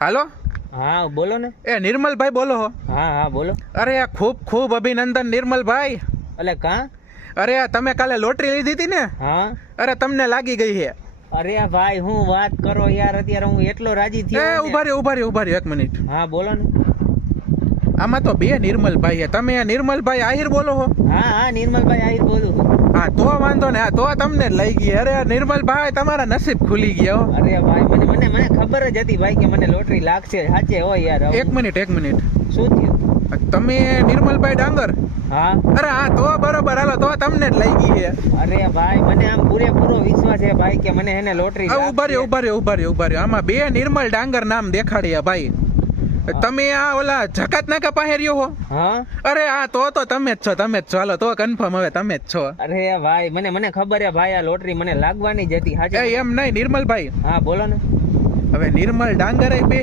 હાલો. હા બોલો ને. એ નિર્મલભાઈ બોલો હો? હા હા બોલો. અરે ખૂબ ખૂબ અભિનંદન નિર્મલભાઈ. એટલે કાં? અરે તમે કાલે લોટરી લીધી હતી ને? હા. અરે તમને લાગી ગઈ છે. અરે ભાઈ હું વાત કરો યાર, અત્યારે હું એટલો રાજી એ થયો ને. ઉભા રહ્યો 1 મિનિટ. હા બોલો ને. આમાં તો 2 નિર્મલભાઈ છે. તમે નિર્મલભાઈ આહિર બોલો હો? હા હા નિર્મલભાઈ આહિર બોલું છું. હા તો વાંધો ને. હા તો તમને જ લઈ ગઈ. અરે નિર્મલભાઈ તમારા નસીબ ખુલી ગયા હો. અરે ભાઈ મને મને મને ખબર જ હતી ભાઈ કે મને લોટરી લાગશે. સાચે હોય યાર. 1 મિનિટ. શું થયું? તમે નિર્મલભાઈ ડાંગર? હા. અરે હા તો બરોબર. હાલો તો તમને જ લઈ ગઈ છે. અરે ભાઈ મને આમ પૂરેપૂરો વિશ્વાસ છે ભાઈ કે મને એને લોટરી ઉભા રહ્યો. આમાં 2 નિર્મલ ડાંગર નામ દેખાડ્યા ભાઈ. તમે આ ઓલા જકાત નાકા પાસે રહ્યો હો? હા. અરે હા તો તમે જ છો. હાલો તો કન્ફર્મ હવે તમે જ છો. અરે ભાઈ મને ખબર છે ભાઈ આ લોટરી મને લાગવાની જ હતી. એ એમ નહીં નિર્મલભાઈ. હા બોલો ને. હવે નિર્મલ ડાંગર 2